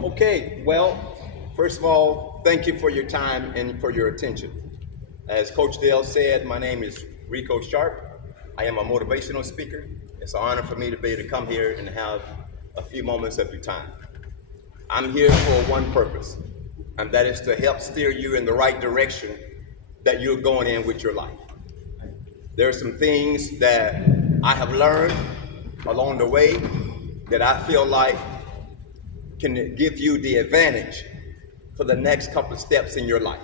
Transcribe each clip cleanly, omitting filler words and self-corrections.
Okay, well, first of all, thank you for your time and for your attention. As Coach Dale said, my name is Rico Sharp. I am a motivational speaker. It's an honor for me to be able to come here and have a few moments of your time. I'm here for one purpose, and that is to help steer you in the right direction that you're going in with your life. There are some things that I have learned along the way that I feel like can give you the advantage for the next couple of steps in your life.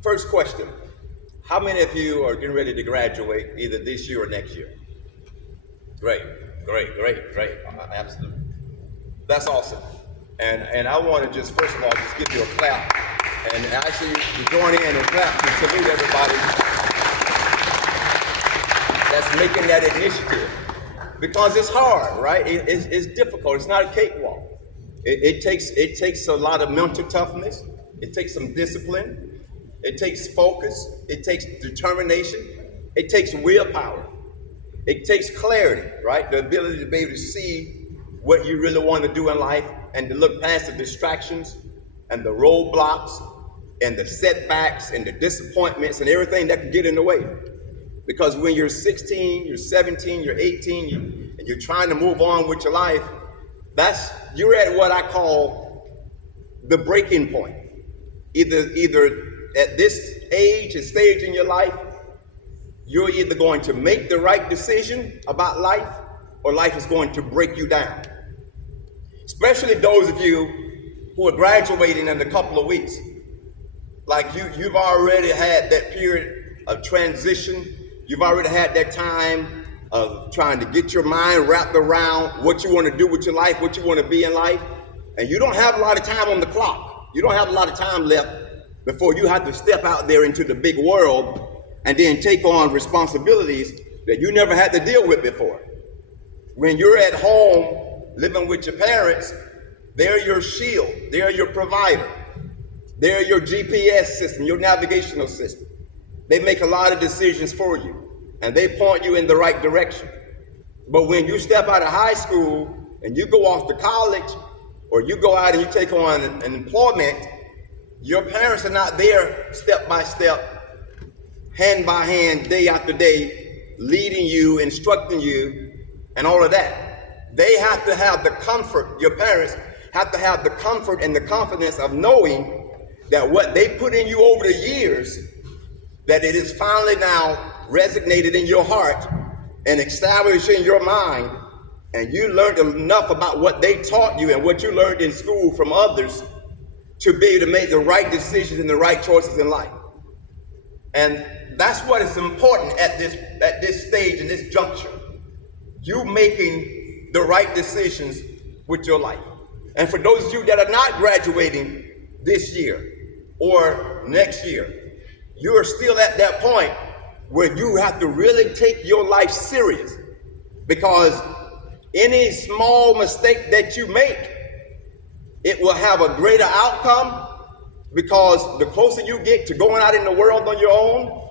First question, how many of you are getting ready to graduate either this year or next year? Great, great. Absolutely. That's awesome. And I want to just, first of all, just give you a clap. And actually, you join in and clap to salute everybody that's making that initiative. Because it's hard, right? It's difficult. It's not a cakewalk. It takes a lot of mental toughness. It takes some discipline. It takes focus. It takes determination. It takes willpower. It takes clarity, right? The ability to be able to see what you really want to do in life and to look past the distractions and the roadblocks and the setbacks and the disappointments and everything that can get in the way. Because when you're 16, you're 17, you're 18, and you're trying to move on with your life, you're at what I call the breaking point. Either at this age and stage in your life, you're either going to make the right decision about life, or life is going to break you down. Especially those of you who are graduating in a couple of weeks. Like you've already had that period of transition. You've already had that time of trying to get your mind wrapped around what you want to do with your life, what you want to be in life. And you don't have a lot of time on the clock. You don't have a lot of time left before you have to step out there into the big world and then take on responsibilities that you never had to deal with before. When you're at home living with your parents, they're your shield, they're your provider, they're your GPS system, your navigational system. They make a lot of decisions for you, and they point you in the right direction. But when you step out of high school and you go off to college, or you go out and you take on an employment, your parents are not there step by step, hand by hand, day after day, leading you, instructing you, and all of that. They have to have the comfort, your parents have to have the comfort and the confidence of knowing that what they put in you over the years, that it is finally now resonated in your heart and established in your mind, and you learned enough about what they taught you and what you learned in school from others to be able to make the right decisions and the right choices in life. And that's what is important at this stage, in this juncture. You making the right decisions with your life. And for those of you that are not graduating this year or next year, you are still at that point where you have to really take your life serious, because any small mistake that you make, it will have a greater outcome, because the closer you get to going out in the world on your own,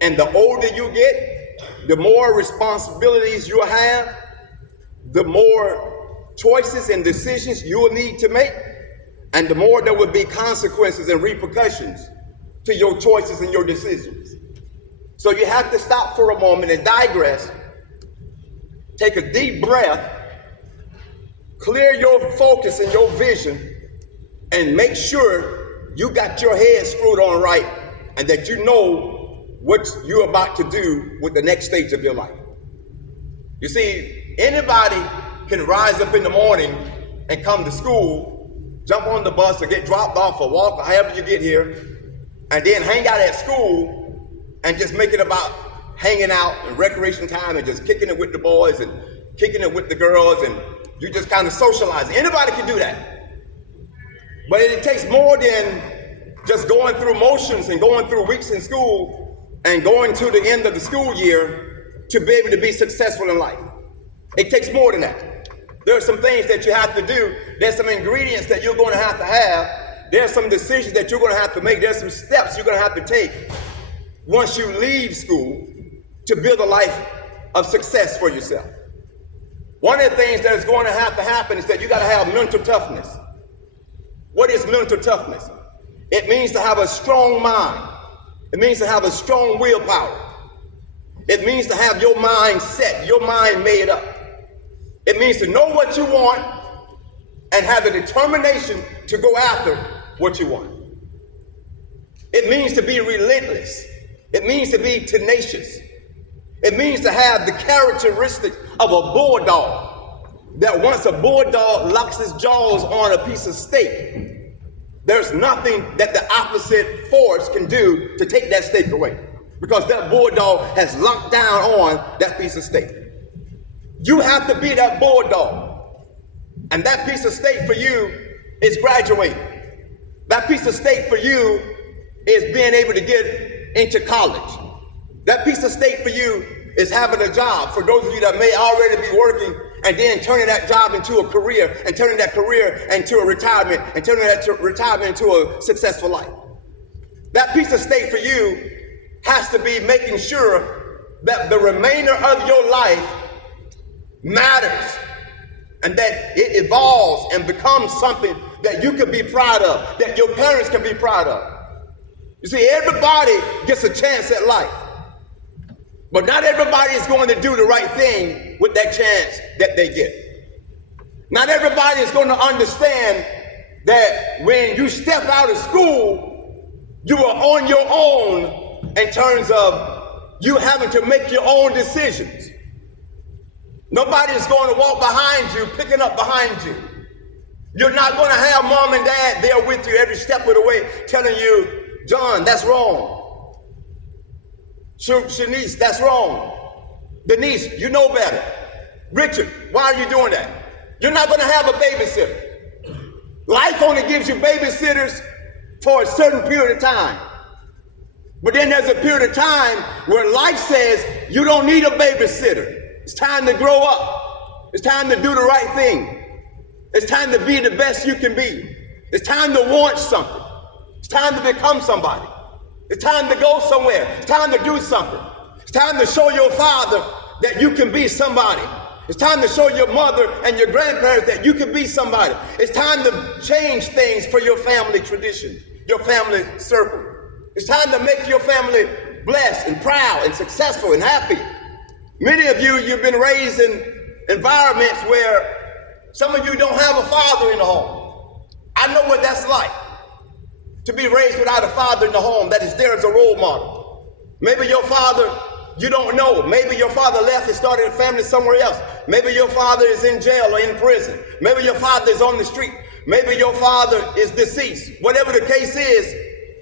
and the older you get, the more responsibilities you'll have, the more choices and decisions you will need to make, and the more there will be consequences and repercussions to your choices and your decisions. So you have to stop for a moment and digress, take a deep breath, clear your focus and your vision, and make sure you got your head screwed on right, and that you know what you're about to do with the next stage of your life. You see, anybody can rise up in the morning and come to school, jump on the bus or get dropped off or walk or however you get here, and then hang out at school and just make it about hanging out and recreation time and just kicking it with the boys and kicking it with the girls, and you just kind of socialize. Anybody can do that. But it takes more than just going through motions and going through weeks in school and going to the end of the school year to be able to be successful in life. It takes more than that. There are some things that you have to do. There's some ingredients that you're going to have. There's some decisions that you're going to have to make. There's some steps you're going to have to take once you leave school to build a life of success for yourself. One of the things that is going to happen is that you got to have mental toughness. What is mental toughness? It means to have a strong mind. It means to have a strong willpower. It means to have your mind set, your mind made up. It means to know what you want and have the determination to go after what you want. It means to be relentless. It means to be tenacious. It means to have the characteristics of a bulldog, that once a bulldog locks his jaws on a piece of steak, there's nothing that the opposite force can do to take that steak away, because that bulldog has locked down on that piece of steak. You have to be that bulldog, and that piece of steak for you is graduating. That piece of steak for you is being able to get into college. That piece of steak for you is having a job. For those of you that may already be working and then turning that job into a career, and turning that career into a retirement, and turning that retirement into a successful life. That piece of steak for you has to be making sure that the remainder of your life matters, and that it evolves and becomes something that you can be proud of, that your parents can be proud of. You see, everybody gets a chance at life, but not everybody is going to do the right thing with that chance that they get. Not everybody is going to understand that when you step out of school, you are on your own in terms of you having to make your own decisions. Nobody is going to walk behind you, picking up behind you. You're not going to have mom and dad there with you every step of the way telling you, John, that's wrong. Shanice, that's wrong. Denise, you know better. Richard, why are you doing that? You're not going to have a babysitter. Life only gives you babysitters for a certain period of time. But then there's a period of time where life says you don't need a babysitter. It's time to grow up. It's time to do the right thing. It's time to be the best you can be. It's time to want something. It's time to become somebody. It's time to go somewhere. It's time to do something. It's time to show your father that you can be somebody. It's time to show your mother and your grandparents that you can be somebody. It's time to change things for your family tradition, your family circle. It's time to make your family blessed and proud and successful and happy. Many of you, you've been raised in environments where some of you don't have a father in the home. I know what that's like, to be raised without a father in the home that is there as a role model. Maybe your father, you don't know. Maybe your father left and started a family somewhere else. Maybe your father is in jail or in prison. Maybe your father is on the street. Maybe your father is deceased. Whatever the case is,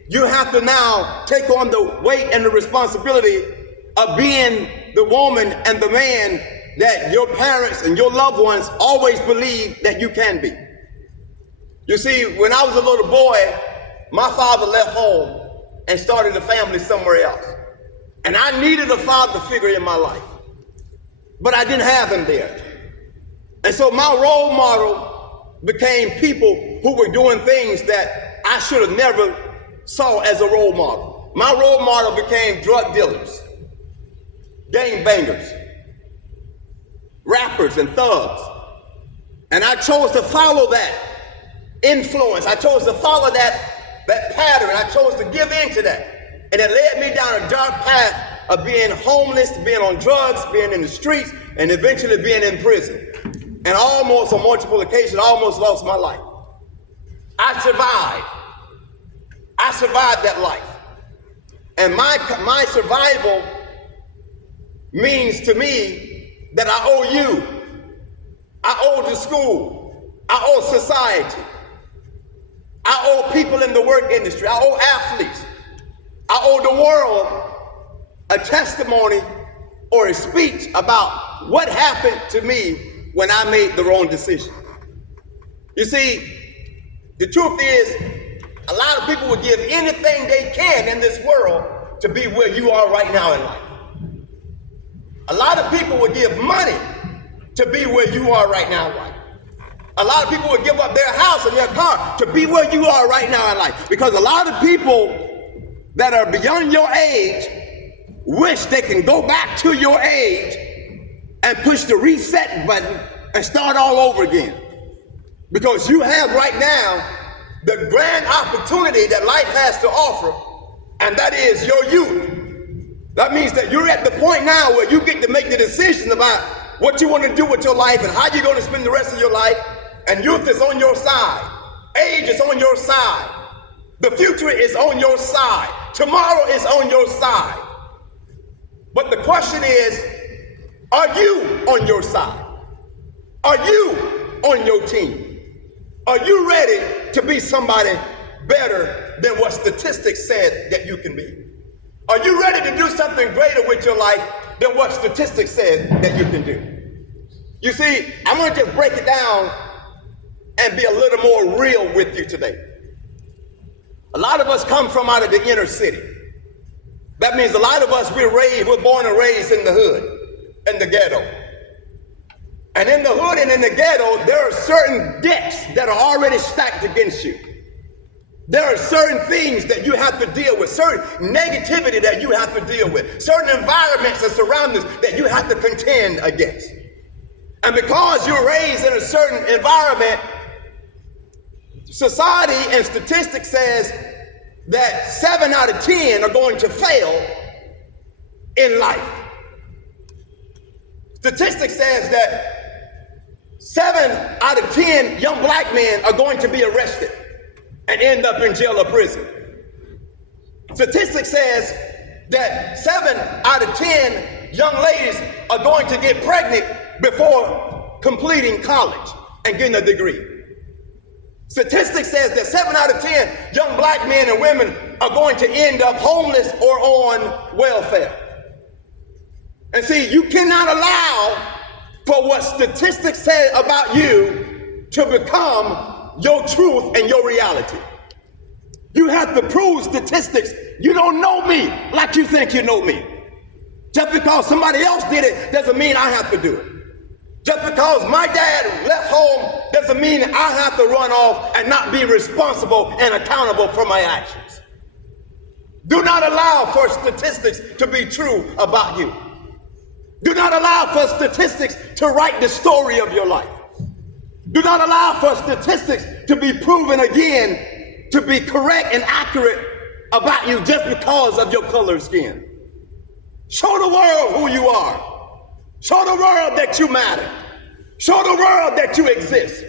you have to now take on the weight and the responsibility of being the woman and the man that your parents and your loved ones always believe that you can be. You see, when I was a little boy, my father left home and started a family somewhere else. And I needed a father figure in my life, but I didn't have him there. And so my role model became people who were doing things that I should have never saw as a role model. My role model became drug dealers, gangbangers, rappers and thugs. And I chose to follow that influence. I chose to follow that pattern. I chose to give in to that. And it led me down a dark path of being homeless, being on drugs, being in the streets, and eventually being in prison. And almost on multiple occasions, I almost lost my life. I survived that life. And my survival means to me that I owe you. I owe the school. I owe society. I owe people in the work industry. I owe athletes. I owe the world a testimony or a speech about what happened to me when I made the wrong decision. You see, the truth is, a lot of people will give anything they can in this world to be where you are right now in life. A lot of people will give money to be where you are right now in life. A lot of people will give up their house and their car to be where you are right now in life. Because a lot of people that are beyond your age wish they can go back to your age and push the reset button and start all over again. Because you have right now the grand opportunity that life has to offer, and that is your youth. That means that you're at the point now where you get to make the decision about what you want to do with your life and how you're going to spend the rest of your life. And youth is on your side. Age is on your side. The future is on your side. Tomorrow is on your side. But the question is, are you on your side? Are you on your team? Are you ready to be somebody better than what statistics said that you can be? Are you ready to do something greater with your life than what statistics said that you can do? You see, I'm going to just break it down and be a little more real with you today. A lot of us come from out of the inner city. That means a lot of us, we're born and raised in the hood, in the ghetto. And in the hood and in the ghetto, there are certain debts that are already stacked against you. There are certain things that you have to deal with, certain negativity that you have to deal with, certain environments and surroundings that you have to contend against. And because you're raised in a certain environment, society and statistics says that 7 out of 10 are going to fail in life. Statistics says that 7 out of 10 young black men are going to be arrested and end up in jail or prison. Statistics says that 7 out of 10 young ladies are going to get pregnant before completing college and getting a degree. Statistics says that 7 out of 10 young black men and women are going to end up homeless or on welfare. And see, you cannot allow for what statistics say about you to become your truth and your reality. You have to prove statistics. You don't know me like you think you know me. Just because somebody else did it doesn't mean I have to do it. Just because my dad left home doesn't mean I have to run off and not be responsible and accountable for my actions. Do not allow for statistics to be true about you. Do not allow for statistics to write the story of your life. Do not allow for statistics to be proven again to be correct and accurate about you just because of your color of skin. Show the world who you are. Show the world that you matter. Show the world that you exist.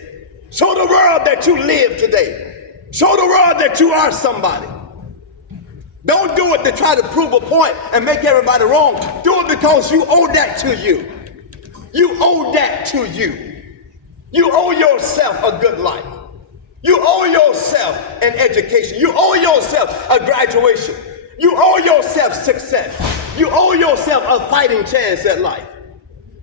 Show the world that you live today. Show the world that you are somebody. Don't do it to try to prove a point and make everybody wrong. Do it because you owe that to you. You owe that to you. You owe yourself a good life. You owe yourself an education. You owe yourself a graduation. You owe yourself success. You owe yourself a fighting chance at life.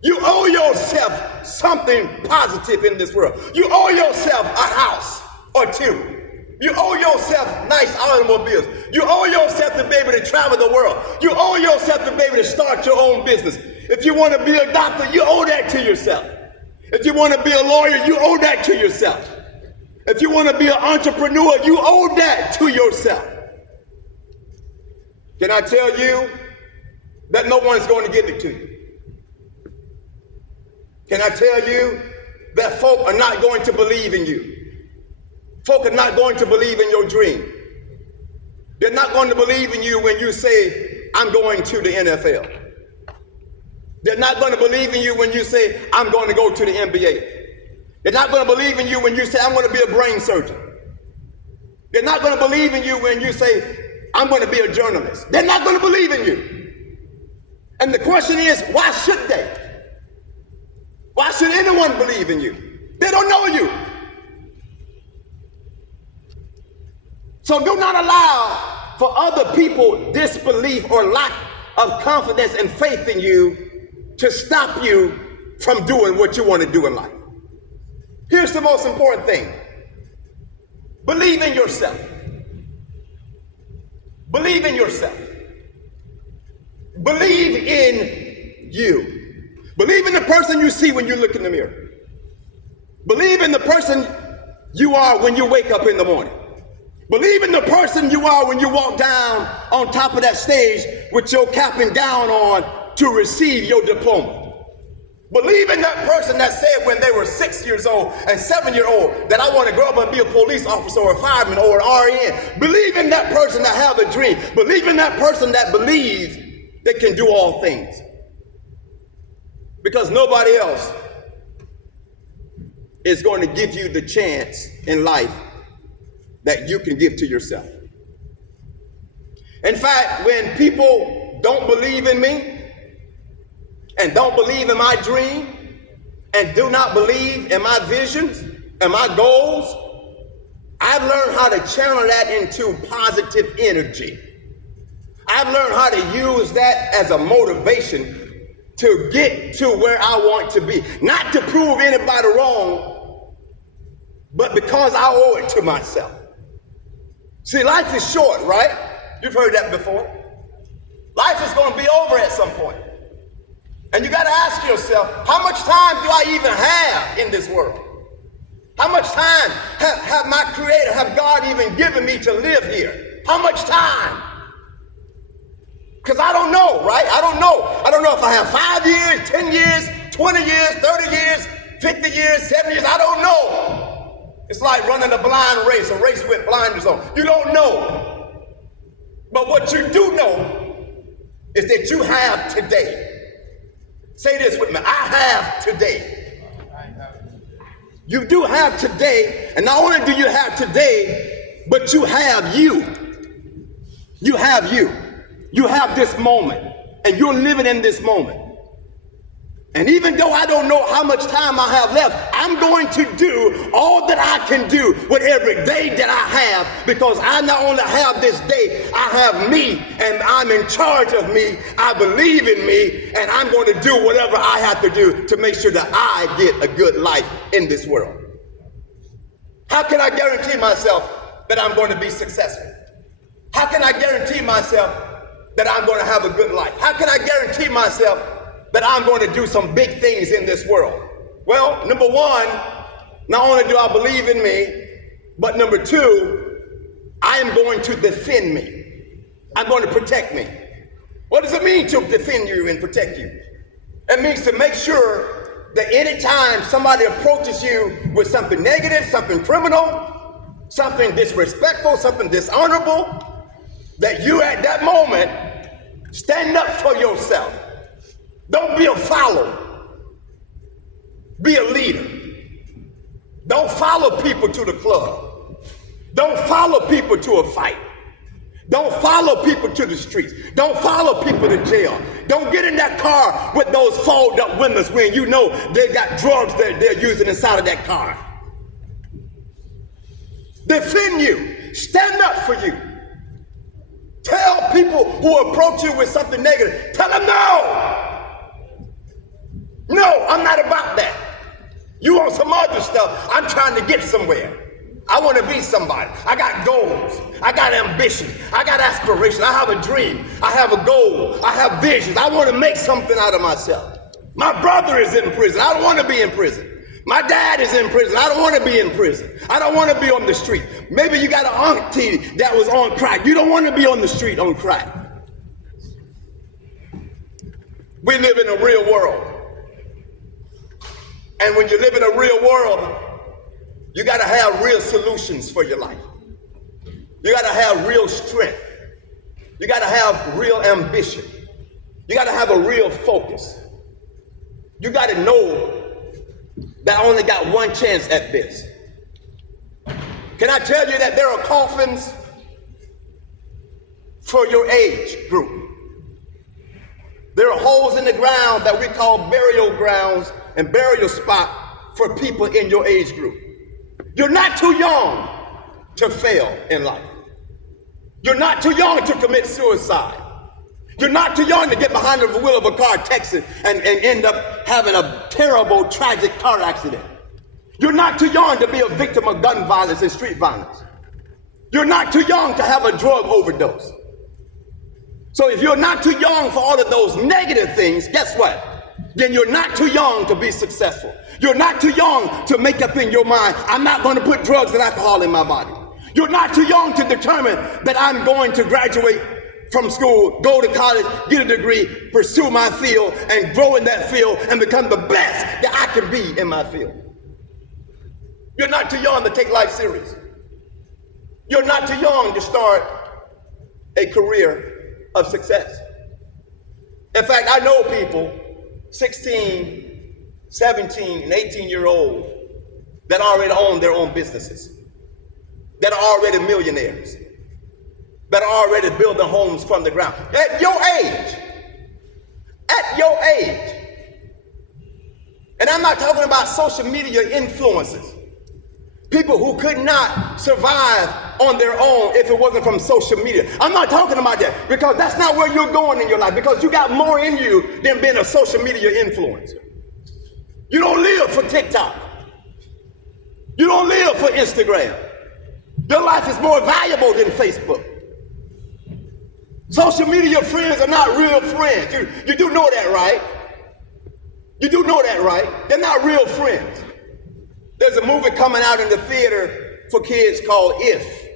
You owe yourself something positive in this world. You owe yourself a house or two. You owe yourself nice automobiles. You owe yourself to be able to travel the world. You owe yourself to be able to start your own business. If you want to be a doctor, you owe that to yourself. If you want to be a lawyer, you owe that to yourself. If you want to be an entrepreneur, you owe that to yourself. Can I tell you that no one's going to give it to you? Can I tell you that folk are not going to believe in you? Folk are not going to believe in your dream. They're not going to believe in you when you say, I'm going to the NFL. They're not going to believe in you when you say, I'm going to go to the NBA. They're not going to believe in you when you say, I'm going to be a brain surgeon. They're not going to believe in you when you say, I'm going to be a journalist. They're not going to believe in you. And the question is, why should they? Why should anyone believe in you? They don't know you. So do not allow for other people disbelief or lack of confidence and faith in you to stop you from doing what you want to do in life. Here's the most important thing. Believe in yourself. Believe in yourself. Believe in you. Believe in the person you see when you look in the mirror. Believe in the person you are when you wake up in the morning. Believe in the person you are when you walk down on top of that stage with your cap and gown on to receive your diploma. Believe in that person that said when they were 6 years old and 7-year-old that I want to grow up and be a police officer or a fireman or an RN. Believe in that person that have a dream. Believe in that person that believes they can do all things. Because nobody else is going to give you the chance in life that you can give to yourself. In fact, when people don't believe in me and don't believe in my dream and do not believe in my visions and my goals, I've learned how to channel that into positive energy. I've learned how to use that as a motivation to get to where I want to be. Not to prove anybody wrong, but because I owe it to myself. See, life is short, right? You've heard that before. Life is going to be over at some point. And you got to ask yourself, how much time do I even have in this world? How much time have my Creator, have God even given me to live here? How much time? Because I don't know, right? I don't know. I don't know if I have 5 years, 10 years, 20 years, 30 years, 50 years, 70 years. I don't know. It's like running a blind race, a race with blinders on. You don't know. But what you do know is that you have today. Say this with me. I have today. You do have today, and not only do you have today, but you have you. You have you. You have this moment, and you're living in this moment. And even though I don't know how much time I have left, I'm going to do all that I can do with every day that I have, because I not only have this day, I have me, and I'm in charge of me. I believe in me, and I'm going to do whatever I have to do to make sure that I get a good life in this world. How can I guarantee myself that I'm going to be successful? How can I guarantee myself that I'm going to have a good life? How can I guarantee myself that I'm going to do some big things in this world? Well, number one, not only do I believe in me, but number two, I am going to defend me. I'm going to protect me. What does it mean to defend you and protect you? It means to make sure that anytime somebody approaches you with something negative, something criminal, something disrespectful, something dishonorable, that you at that moment stand up for yourself. Don't be a follower. Be a leader. Don't follow people to the club. Don't follow people to a fight. Don't follow people to the streets. Don't follow people to jail. Don't get in that car with those fold up windows when you know they got drugs that they're using inside of that car. Defend you. Stand up for you. Tell people who approach you with something negative, tell them no. No, I'm not about that. You want some other stuff. I'm trying to get somewhere. I want to be somebody. I got goals. I got ambition. I got aspiration. I have a dream. I have a goal. I have visions. I want to make something out of myself. My brother is in prison. I don't want to be in prison. My dad is in prison. I don't want to be in prison. I don't want to be on the street. Maybe you got an auntie that was on crack. You don't want to be on the street on crack. We live in a real world. And when you live in a real world, you got to have real solutions for your life. You got to have real strength. You got to have real ambition. You got to have a real focus. You got to know that I only got one chance at this. Can I tell you that there are coffins for your age group? There are holes in the ground that we call burial grounds and burial spot for people in your age group. You're not too young to fail in life. You're not too young to commit suicide. You're not too young to get behind the wheel of a car texting and end up having a terrible, tragic car accident. You're not too young to be a victim of gun violence and street violence. You're not too young to have a drug overdose. So if you're not too young for all of those negative things, guess what? Then you're not too young to be successful. You're not too young to make up in your mind, I'm not going to put drugs and alcohol in my body. You're not too young to determine that I'm going to graduate from school, go to college, get a degree, pursue my field, and grow in that field and become the best that I can be in my field. You're not too young to take life serious. You're not too young to start a career of success. In fact, I know people 16, 17, and 18-year-olds that already own their own businesses, that are already millionaires, that are already building homes from the ground. At your age. And I'm not talking about social media influencers, people who could not survive on their own if it wasn't from social media. I'm not talking about that, because that's not where you're going in your life, because you got more in you than being a social media influencer. You don't live for TikTok. You don't live for Instagram. Your life is more valuable than Facebook. Social media friends are not real friends. You do know that, right? You do know that, right? They're not real friends. There's a movie coming out in the theater for kids called If,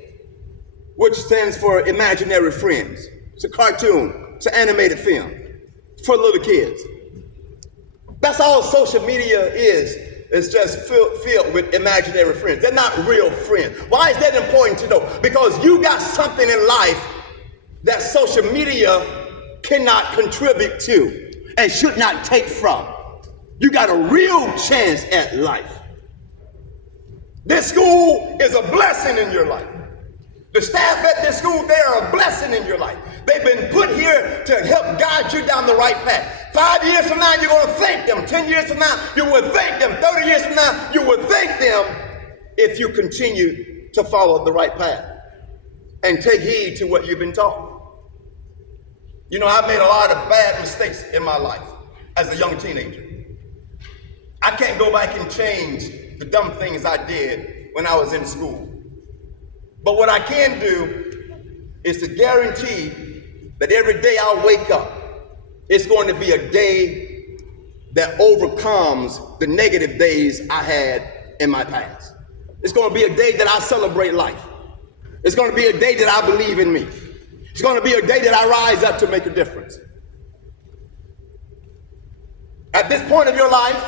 which stands for Imaginary Friends. It's a cartoon. It's an animated film for little kids. That's all social media is. It's just filled with imaginary friends. They're not real friends. Why is that important to know? Because you got something in life that social media cannot contribute to and should not take from. You got a real chance at life. This school is a blessing in your life. The staff at this school, they are a blessing in your life. They've been put here to help guide you down the right path. 5 years from now, you're going to thank them. 10 years from now, you will thank them. 30 years from now, you will thank them if you continue to follow the right path and take heed to what you've been taught. You know, I've made a lot of bad mistakes in my life as a young teenager. I can't go back and change the dumb things I did when I was in school. But what I can do is to guarantee that every day I wake up, it's going to be a day that overcomes the negative days I had in my past. It's going to be a day that I celebrate life. It's going to be a day that I believe in me. It's going to be a day that I rise up to make a difference. At this point of your life,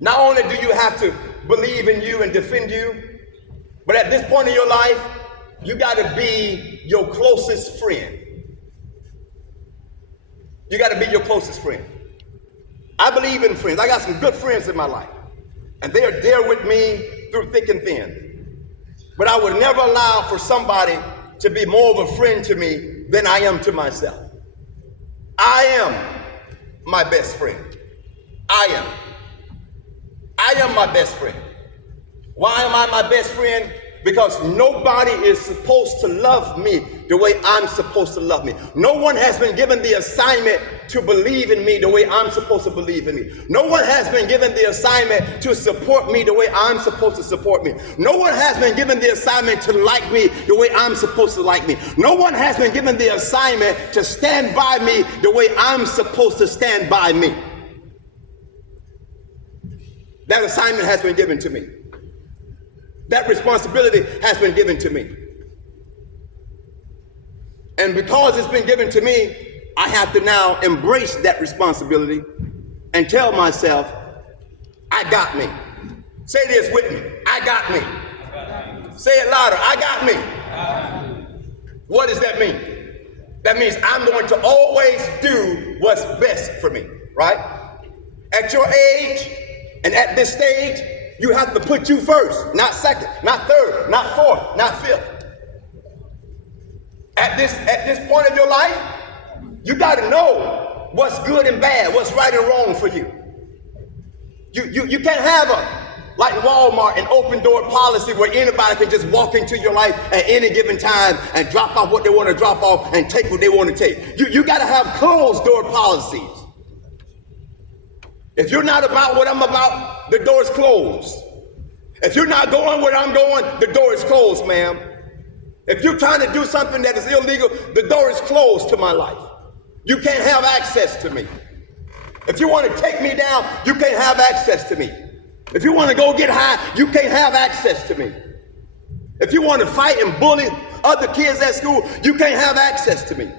not only do you have to believe in you and defend you, but at this point in your life, you got to be your closest friend. You got to be your closest friend. I believe in friends. I got some good friends in my life, and they are there with me through thick and thin. But I would never allow for somebody to be more of a friend to me than I am to myself. I am my best friend. I am my best friend. Why am I my best friend? Because nobody is supposed to love me the way I'm supposed to love me. No one has been given the assignment to believe in me the way I'm supposed to believe in me. No one has been given the assignment to support me the way I'm supposed to support me. No one has been given the assignment to like me the way I'm supposed to like me. No one has been given the assignment to stand by me the way I'm supposed to stand by me. That assignment has been given to me. That responsibility has been given to me. And because it's been given to me, I have to now embrace that responsibility and tell myself, I got me. Say this with me. I got me. Say it louder. I got me. What does that mean? That means I'm going to always do what's best for me, right? At your age and at this stage, you have to put you first, not second, not third, not fourth, not fifth. At this point of your life, you got to know what's good and bad, what's right and wrong for you. You can't have like Walmart, an open door policy where anybody can just walk into your life at any given time and drop off what they want to drop off and take what they want to take. You got to have closed door policies. If you're not about what I'm about, the door is closed. If you're not going where I'm going, the door is closed, ma'am. If you're trying to do something that is illegal, the door is closed to my life. You can't have access to me. If you want to take me down, you can't have access to me. If you want to go get high, you can't have access to me. If you want to fight and bully other kids at school, you can't have access to me.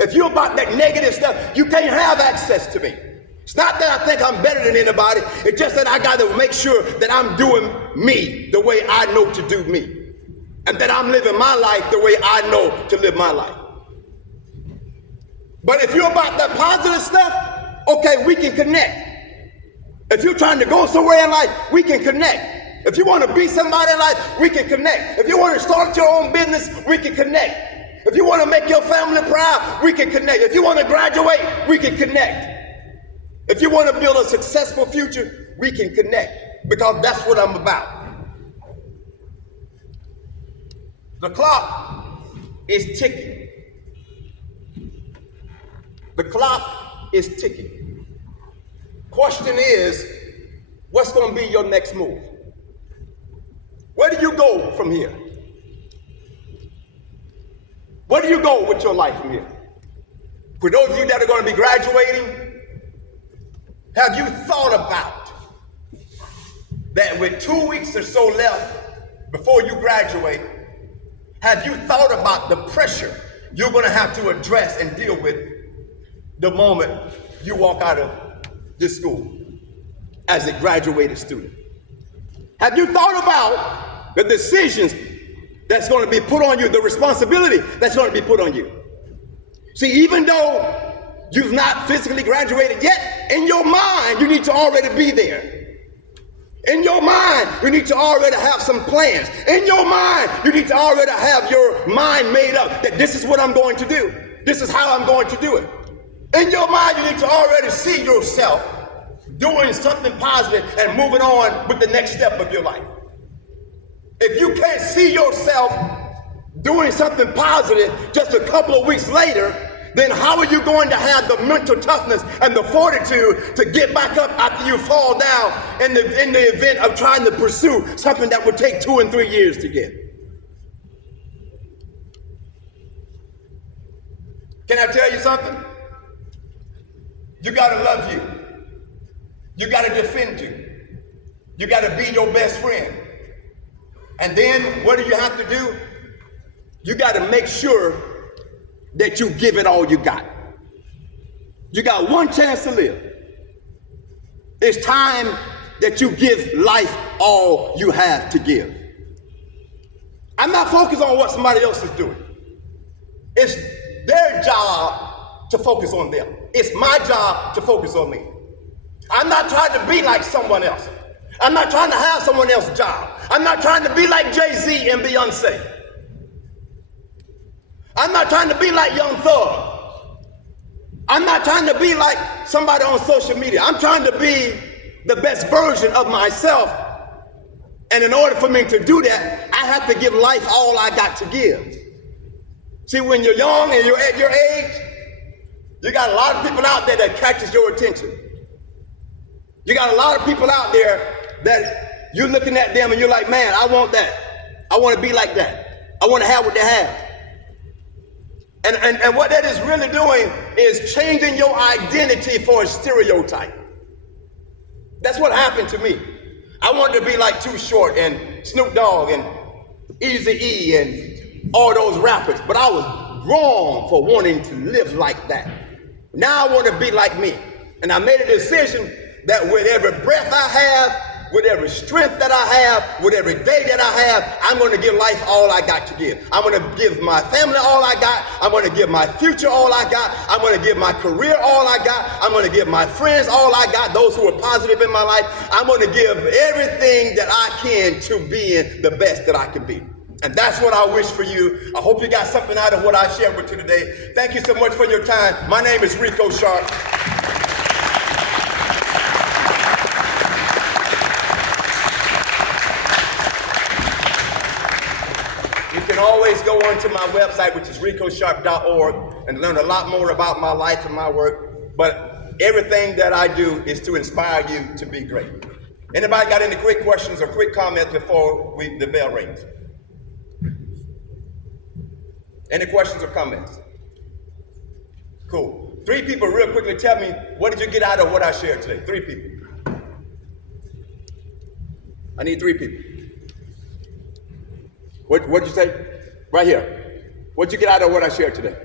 If you're about that negative stuff, you can't have access to me. It's not that I think I'm better than anybody. It's just that I got to make sure that I'm doing me the way I know to do me. And that I'm living my life the way I know to live my life. But if you're about that positive stuff, okay, we can connect. If you're trying to go somewhere in life, we can connect. If you want to be somebody in life, we can connect. If you want to start your own business, we can connect. If you want to make your family proud, we can connect. If you want to graduate, we can connect. If you want to build a successful future, we can connect, because that's what I'm about. The clock is ticking. The clock is ticking. Question is, what's going to be your next move? Where do you go from here? Where do you go with your life from here? For those of you that are going to be graduating, have you thought about that with 2 weeks or so left before you graduate? Have you thought about the pressure you're going to have to address and deal with the moment you walk out of this school as a graduated student? Have you thought about the decisions that's going to be put on you, the responsibility that's going to be put on you? See, even though you've not physically graduated yet, in your mind, you need to already be there. In your mind, you need to already have some plans. In your mind, you need to already have your mind made up that this is what I'm going to do. This is how I'm going to do it. In your mind, you need to already see yourself doing something positive and moving on with the next step of your life. If you can't see yourself doing something positive just a couple of weeks later, then how are you going to have the mental toughness and the fortitude to get back up after you fall down in the event of trying to pursue something that would take 2 and 3 years to get? Can I tell you something? You gotta love you. You gotta defend you. You gotta be your best friend. And then what do you have to do? You gotta make sure that you give it all you got. You got one chance to live. It's time that you give life all you have to give. I'm not focused on what somebody else is doing. It's their job to focus on them. It's my job to focus on me. I'm not trying to be like someone else. I'm not trying to have someone else's job. I'm not trying to be like Jay-Z and Beyonce. I'm not trying to be like Young Thug. I'm not trying to be like somebody on social media. I'm trying to be the best version of myself. And in order for me to do that, I have to give life all I got to give. See, when you're young and you're at your age, you got a lot of people out there that catches your attention. You got a lot of people out there that you're looking at them and you're like, man, I want that. I want to be like that. I want to have what they have. And what that is really doing is changing your identity for a stereotype. That's what happened to me. I wanted to be like Too Short and Snoop Dogg and Eazy-E and all those rappers, but I was wrong for wanting to live like that. Now I want to be like me. And I made a decision that with every breath I have, with every strength that I have, with every day that I have, I'm going to give life all I got to give. I'm going to give my family all I got. I'm going to give my future all I got. I'm going to give my career all I got. I'm going to give my friends all I got, those who are positive in my life. I'm going to give everything that I can to being the best that I can be. And that's what I wish for you. I hope you got something out of what I shared with you today. Thank you so much for your time. My name is Rico Sharp. You can always go onto my website, which is ricosharp.org, and learn a lot more about my life and my work. But everything that I do is to inspire you to be great. Anybody got any quick questions or quick comments before the bell rings? Any questions or comments? Cool. 3 people real quickly tell me, what did you get out of what I shared today? 3 people. I need 3 people. What did you say? Right here. What'd you get out of what I shared today?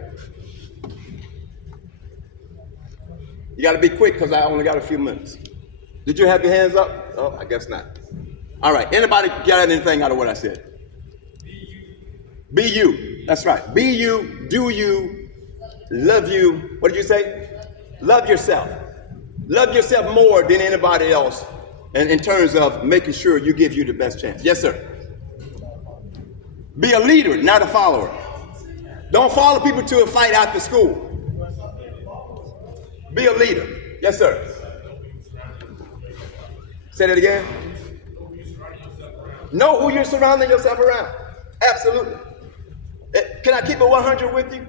You got to be quick because I only got a few minutes. Did you have your hands up? Oh, I guess not. All right. Anybody got anything out of what I said? Be you. That's right. Be you, do you, love you. What did you say? Love yourself. Love yourself more than anybody else, and in terms of making sure you give you the best chance. Yes, sir. Be a leader, not a follower. Don't follow people to a fight after school. Be a leader. Yes, sir. Say that again. Know who you're surrounding yourself around. Absolutely. Can I keep it 100 with you?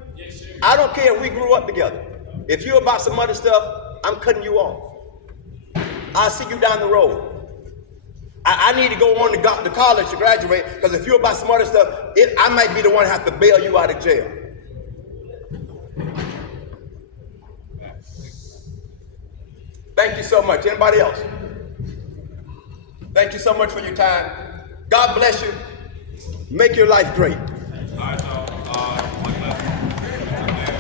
I don't care if we grew up together. If you're about some other stuff, I'm cutting you off. I'll see you down the road. I need to go on to college to graduate, because if you're about some other stuff, I might be the one who have to bail you out of jail. Thank you so much. Anybody else? Thank you so much for your time. God bless you. Make your life great.